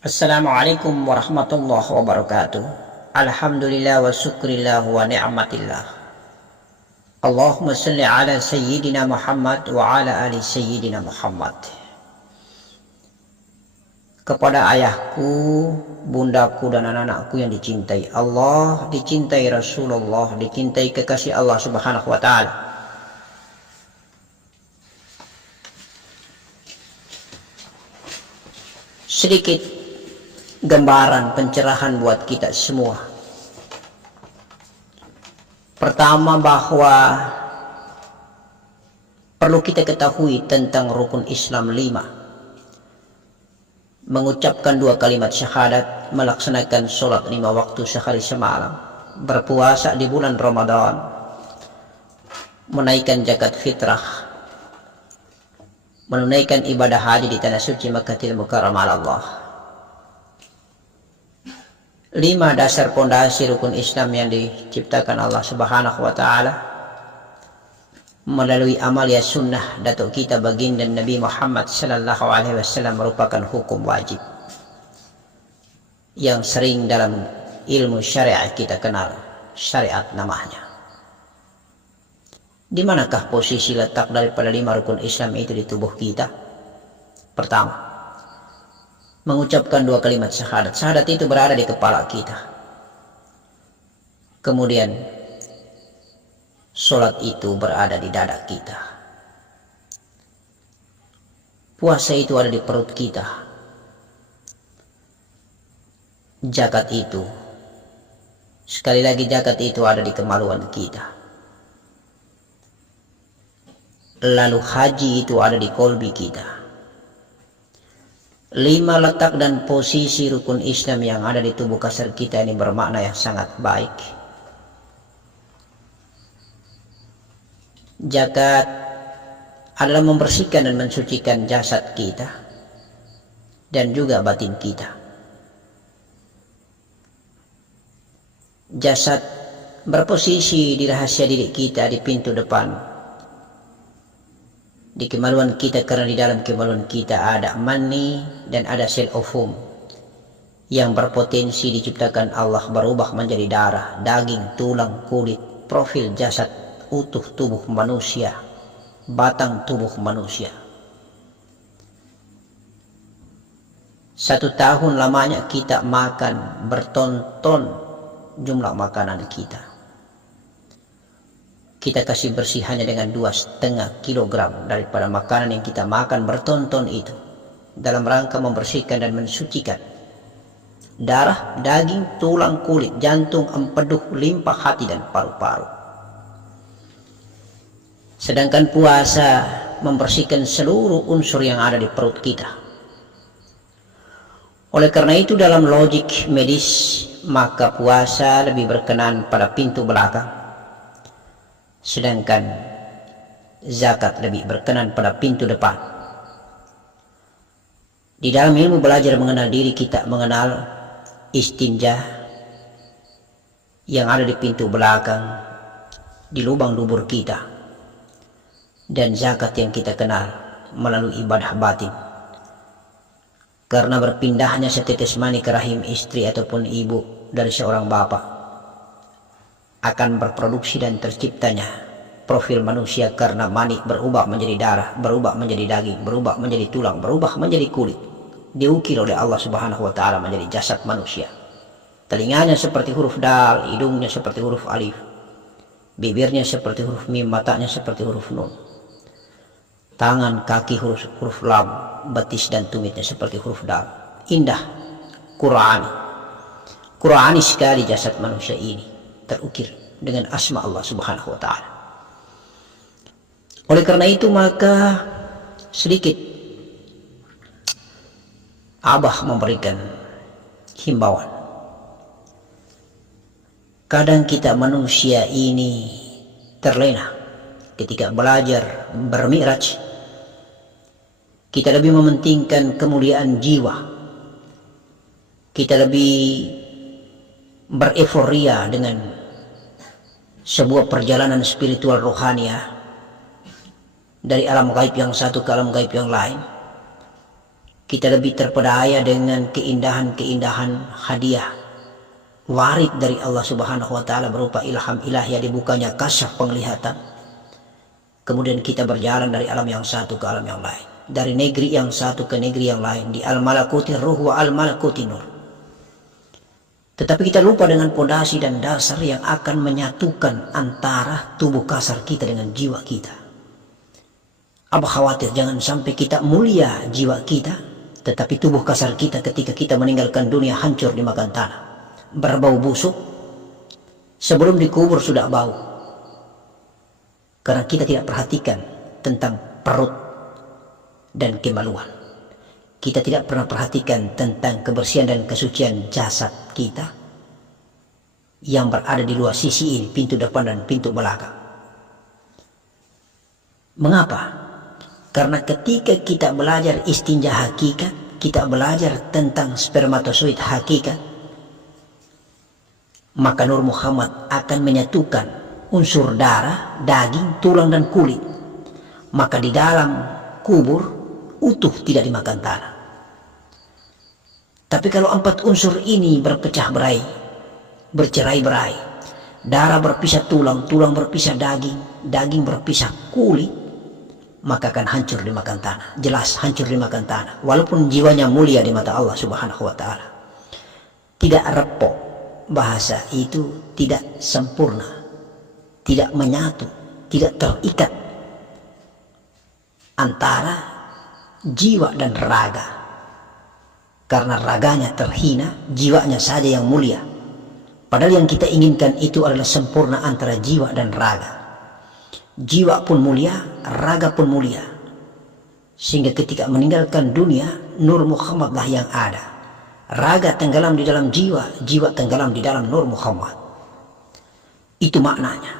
Assalamualaikum warahmatullahi wabarakatuh. Alhamdulillah wa syukrillah wa ni'matillah. Allahumma salli ala sayyidina Muhammad wa ala ali sayyidina Muhammad. Kepada ayahku, bundaku dan anak-anakku yang dicintai Allah, dicintai Rasulullah, dicintai kekasih Allah Subhanahu wa taala. Sedikit gambaran pencerahan buat kita semua. Pertama, bahwa perlu kita ketahui tentang rukun Islam 5. Mengucapkan 2 kalimat syahadat, melaksanakan sholat 5 waktu sehari semalam, berpuasa di bulan Ramadan, menaikkan zakat fitrah, menunaikan ibadah haji di tanah suci Makkahil Mukarramah Allah. 5 dasar pondasi rukun Islam yang diciptakan Allah Subhanahu wa taala melalui amalia sunnah datuk kita baginda Nabi Muhammad sallallahu alaihi wasallam merupakan hukum wajib yang sering dalam ilmu syariat kita kenal syariat namanya. Di manakah posisi letak daripada 5 rukun Islam itu di tubuh kita? Pertama, mengucapkan 2 kalimat syahadat. Syahadat itu berada di kepala kita. Kemudian sholat itu berada di dada kita. Puasa itu ada di perut kita. Zakat itu, sekali lagi zakat itu ada di kemaluan kita. Lalu haji itu ada di kolbi kita. 5 letak dan posisi rukun Islam yang ada di tubuh kasar kita ini bermakna yang sangat baik. Zakat adalah membersihkan dan mensucikan jasad kita dan juga batin kita. Jasad berposisi di rahasia diri kita, di pintu depan, di kemaluan kita, karena di dalam kemaluan kita ada mani dan ada sel ovum yang berpotensi diciptakan Allah berubah menjadi darah, daging, tulang, kulit, profil jasad utuh tubuh manusia, batang tubuh manusia. 1 tahun lamanya kita makan bertonton jumlah makanan kita. Kita kasih bersih hanya dengan 2,5 kilogram daripada makanan yang kita makan bertonton itu, dalam rangka membersihkan dan mensucikan darah, daging, tulang, kulit, jantung, empedu, limpa, hati, dan paru-paru. Sedangkan puasa membersihkan seluruh unsur yang ada di perut kita. Oleh karena itu, dalam logik medis, maka puasa lebih berkenan pada pintu belakang, sedangkan zakat lebih berkenan pada pintu depan. Di dalam ilmu belajar mengenal diri, kita mengenal istinja yang ada di pintu belakang, di lubang dubur kita, dan zakat yang kita kenal melalui ibadah batin. Karena berpindahnya setetes mani ke rahim istri ataupun ibu dari seorang bapak, akan berproduksi dan terciptanya profil manusia, karena mani berubah menjadi darah, berubah menjadi daging, berubah menjadi tulang, berubah menjadi kulit, diukir oleh Allah Subhanahu wa taala menjadi jasad manusia. Telinganya seperti huruf dal, hidungnya seperti huruf alif, bibirnya seperti huruf mim, matanya seperti huruf nun, tangan kaki huruf lam, betis dan tumitnya seperti huruf dal. Indah, Qur'ani sekali jasad manusia ini, terukir dengan asma Allah Subhanahu wa taala. Oleh karena itu, maka sedikit Abah memberikan himbauan. Kadang kita manusia ini terlena ketika belajar bermi'raj. Kita lebih mementingkan kemuliaan jiwa. Kita lebih bereforia dengan sebuah perjalanan spiritual rohaniah dari alam gaib yang satu ke alam gaib yang lain. kita lebih terpedaya dengan keindahan-keindahan hadiah warid dari Allah Subhanahu wa taala berupa ilham ilahi, dibukanya kasyaf penglihatan. Kemudian kita berjalan dari alam yang satu ke alam yang lain, dari negeri yang satu ke negeri yang lain, di al-malakuti ruh wa al-malakuti nur. Tetapi kita lupa dengan pondasi dan dasar yang akan menyatukan antara tubuh kasar kita dengan jiwa kita. Abah khawatir jangan sampai kita mulia jiwa kita, tetapi tubuh kasar kita ketika kita meninggalkan dunia hancur dimakan tanah, berbau busuk, sebelum dikubur sudah bau. Karena kita tidak perhatikan tentang perut dan kemaluan. Kita tidak pernah perhatikan tentang kebersihan dan kesucian jasad kita yang berada di luar sisi ini, pintu depan dan pintu belakang. Mengapa? Karena ketika kita belajar istinja hakikat, kita belajar tentang spermatozoid hakikat, maka Nur Muhammad akan menyatukan unsur darah, daging, tulang dan kulit. Maka di dalam kubur utuh, tidak dimakan tanah. Tapi kalau 4 unsur ini berpecah berai, bercerai-berai, darah berpisah tulang, tulang berpisah daging, daging berpisah kulit, maka akan hancur dimakan tanah. Jelas hancur dimakan tanah. Walaupun jiwanya mulia di mata Allah Subhanahu wa taala, tidak repot. Bahasa itu tidak sempurna, tidak menyatu, tidak terikat antara jiwa dan raga. Karena raganya terhina, jiwanya saja yang mulia. Padahal yang kita inginkan itu adalah sempurna antara jiwa dan raga. Jiwa pun mulia, raga pun mulia. Sehingga ketika meninggalkan dunia, Nur Muhammadlah yang ada. Raga tenggelam di dalam jiwa, jiwa tenggelam di dalam Nur Muhammad. Itu maknanya.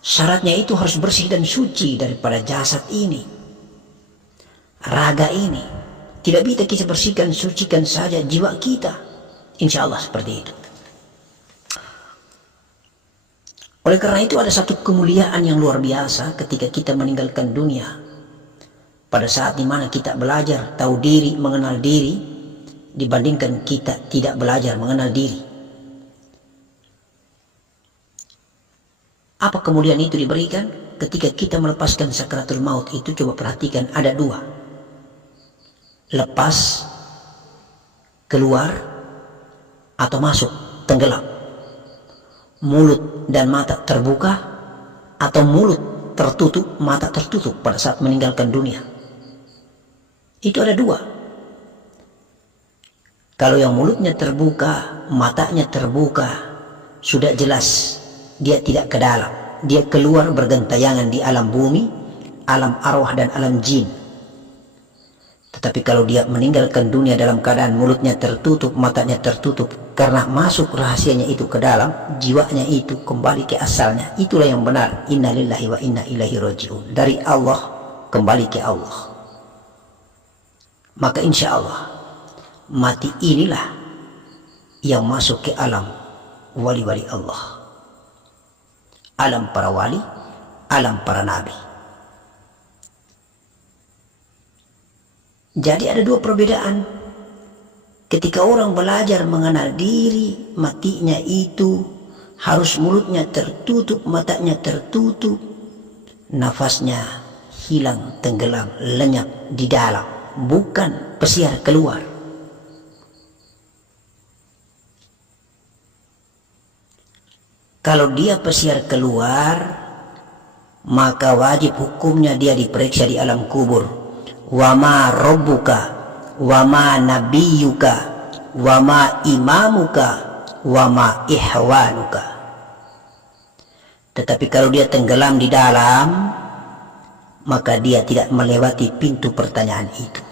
Syaratnya itu harus bersih dan suci daripada jasad ini, raga ini. Tidak bisa kita bersihkan, sucikan saja jiwa kita. Insya Allah seperti itu. Oleh karena itu ada satu kemuliaan yang luar biasa ketika kita meninggalkan dunia. Pada saat dimana kita belajar tahu diri, mengenal diri, dibandingkan kita tidak belajar mengenal diri. Apa kemuliaan itu diberikan? Ketika kita melepaskan sakaratul maut itu, coba perhatikan, ada 2. Lepas, keluar, atau masuk, tenggelam. Mulut dan mata terbuka, atau mulut tertutup, mata tertutup pada saat meninggalkan dunia. Itu ada 2. Kalau yang mulutnya terbuka, matanya terbuka, sudah jelas dia tidak ke dalam. Dia keluar bergentayangan di alam bumi, alam arwah dan alam jin. Tetapi kalau dia meninggalkan dunia dalam keadaan mulutnya tertutup, matanya tertutup, karena masuk rahasianya itu ke dalam, jiwanya itu kembali ke asalnya. Itulah yang benar. Inna lillahi wa inna ilaihi raji'un. Dari Allah kembali ke Allah. Maka insya Allah mati inilah yang masuk ke alam wali-wali Allah, alam para wali, alam para nabi. Jadi ada 2 perbedaan. Ketika orang belajar mengenal diri, matinya itu harus mulutnya tertutup, matanya tertutup, nafasnya hilang, tenggelam, lenyap di dalam, bukan pesiar keluar. Kalau dia pesiar keluar, maka wajib hukumnya dia diperiksa di alam kubur. Wa ma rabbuka, wa ma nabiyuka, wa ma imamuka, wa ma ihwanuka. Tetapi kalau dia tenggelam di dalam, maka dia tidak melewati pintu pertanyaan itu.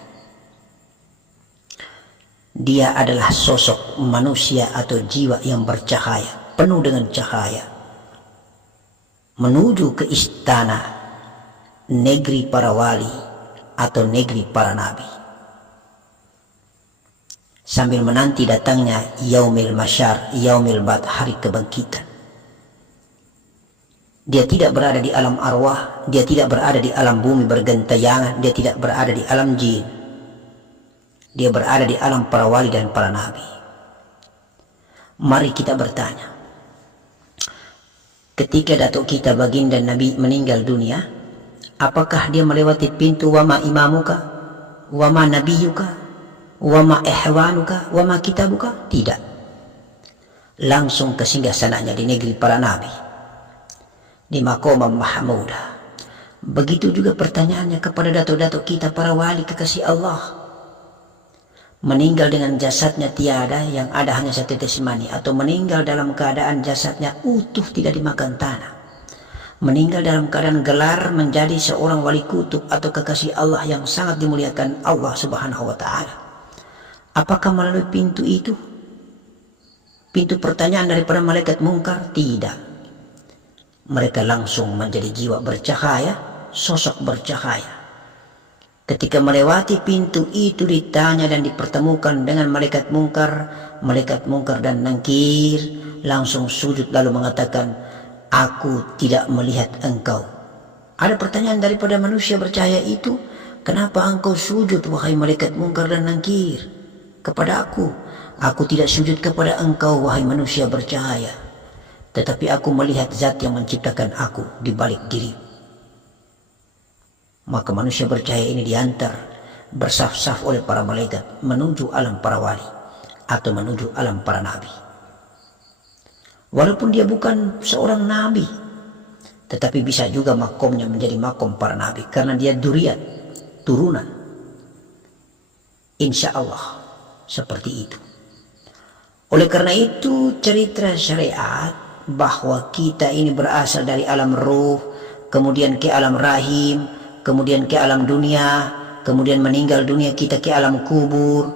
Dia adalah sosok manusia atau jiwa yang bercahaya, penuh dengan cahaya, menuju ke istana negeri para wali atau negeri para nabi, sambil menanti datangnya yaumil masyar, yaumil ba'ts, hari kebangkitan. Dia tidak berada di alam arwah, dia tidak berada di alam bumi bergentayangan, dia tidak berada di alam jin. Dia berada di alam para wali dan para nabi. Mari kita bertanya, ketika datuk kita baginda Nabi meninggal dunia, apakah dia melewati pintu wama imamuka, wama nabiyuka, wama ihwanuka, wama kitabuka? Tidak. Langsung ke singgasananya di negeri para nabi, di Maqamah Mahmudah. Begitu juga pertanyaannya kepada datuk-datuk kita para wali kekasih Allah. Meninggal dengan jasadnya tiada, yang ada hanya setetes mani, atau meninggal dalam keadaan jasadnya utuh tidak dimakan tanah. Meninggal dalam keadaan gelar menjadi seorang wali kutub atau kekasih Allah yang sangat dimuliakan Allah Subhanahu wa taala. Apakah melalui pintu itu? Pintu pertanyaan daripada malaikat mungkar? Tidak. Mereka langsung menjadi jiwa bercahaya, sosok bercahaya. Ketika melewati pintu itu ditanya dan dipertemukan dengan malaikat mungkar dan nangkir langsung sujud lalu mengatakan, aku tidak melihat engkau. Ada pertanyaan daripada manusia bercahaya itu, kenapa engkau sujud wahai malaikat mungkar dan nangkir kepada aku? Aku tidak sujud kepada engkau wahai manusia bercahaya, tetapi aku melihat zat yang menciptakan aku di balik diri. Maka manusia bercahaya ini diantar bersaf-saf oleh para malaikat menuju alam para wali atau menuju alam para nabi. Walaupun dia bukan seorang nabi, tetapi bisa juga makomnya menjadi makom para nabi karena dia duriat, turunan. Insya Allah seperti itu. Oleh karena itu cerita syariat bahwa kita ini berasal dari alam ruh, kemudian ke alam rahim, kemudian ke alam dunia, kemudian meninggal dunia kita ke alam kubur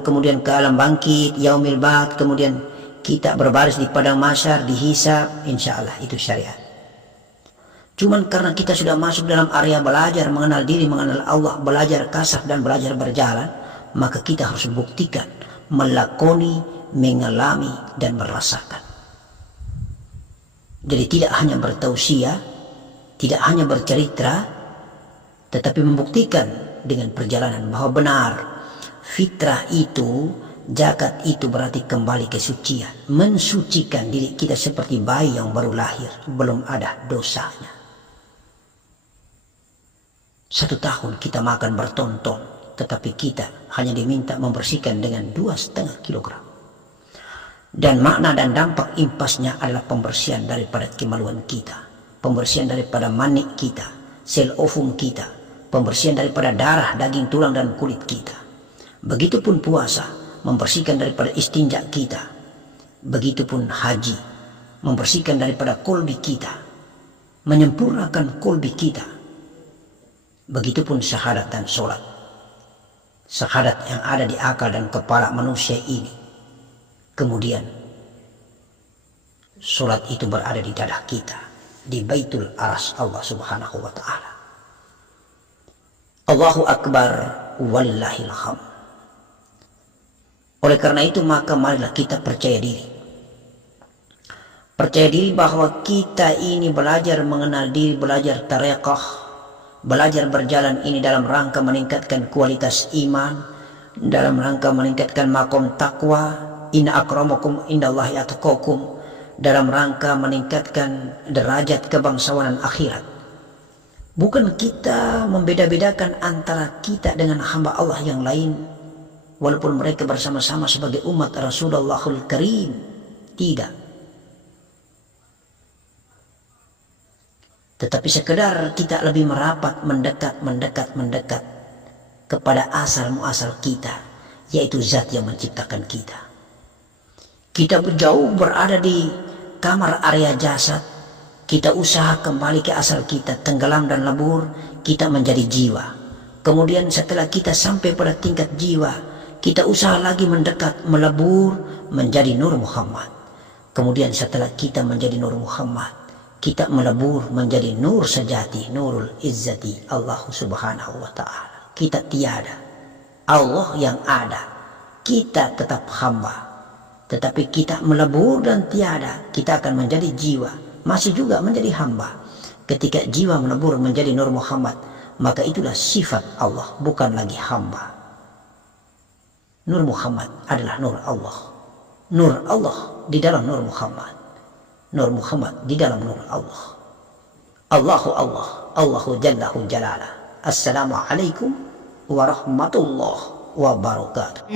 kemudian ke alam bangkit, yaumil ba'ts, kemudian kita berbaris di padang mahsyar, dihisab. Insya Allah itu syariat. Cuman karena kita sudah masuk dalam area belajar mengenal diri, mengenal Allah, belajar kasaf dan belajar berjalan, maka kita harus buktikan, melakoni, mengalami dan merasakan. Jadi tidak hanya bertausiah, tidak hanya bercerita, tetapi membuktikan dengan perjalanan bahwa benar fitrah itu, zakat itu berarti kembali ke sucian, mensucikan diri kita seperti bayi yang baru lahir, belum ada dosanya. 1 tahun kita makan bertonton, tetapi kita hanya diminta membersihkan dengan 2,5 kilogram. Dan makna dan dampak impasnya adalah pembersihan daripada kemaluan kita, pembersihan daripada manik kita, sel ovum kita, pembersihan daripada darah, daging, tulang, dan kulit kita. Begitupun puasa, membersihkan daripada istinja kita. Begitupun haji, membersihkan daripada kolbi kita, menyempurnakan kolbi kita. Begitupun syahadat dan sholat. Syahadat yang ada di akal dan kepala manusia ini. Kemudian, sholat itu berada di dadah kita, di baitul aras Allah Subhanahu wa ta'ala. Allahu Akbar walillahil hamd. Oleh karena itu maka marilah kita percaya diri. Percaya diri bahwa kita ini belajar mengenal diri, belajar tareqah, belajar berjalan ini dalam rangka meningkatkan kualitas iman, dalam rangka meningkatkan makom takwa, inna akramakum indallahi atqakum, dalam rangka meningkatkan derajat kebangsawanan akhirat. Bukan kita membeda-bedakan antara kita dengan hamba Allah yang lain, walaupun mereka bersama-sama sebagai umat Rasulullahul Karim. Tidak. Tetapi sekedar kita lebih merapat, mendekat kepada asal muasal kita, yaitu zat yang menciptakan kita. Kita jauh berada di kamar area jasad, kita usaha kembali ke asal kita, tenggelam dan lebur, kita menjadi jiwa. Kemudian setelah kita sampai pada tingkat jiwa, kita usaha lagi mendekat, melebur, menjadi Nur Muhammad. Kemudian setelah kita menjadi Nur Muhammad, kita melebur menjadi nur sejati, Nurul Izzati Allah Subhanahu wa ta'ala. Kita tiada, Allah yang ada, kita tetap hamba. Tetapi kita melebur dan tiada, kita akan menjadi jiwa, masih juga menjadi hamba. Ketika jiwa melebur menjadi Nur Muhammad, maka itulah sifat Allah, bukan lagi hamba. Nur Muhammad adalah nur Allah. Nur Allah di dalam Nur Muhammad. Nur Muhammad di dalam Nur Allah. Allahu Allah, Allahu Jallahu Jalala. Assalamualaikum warahmatullahi wabarakatuh.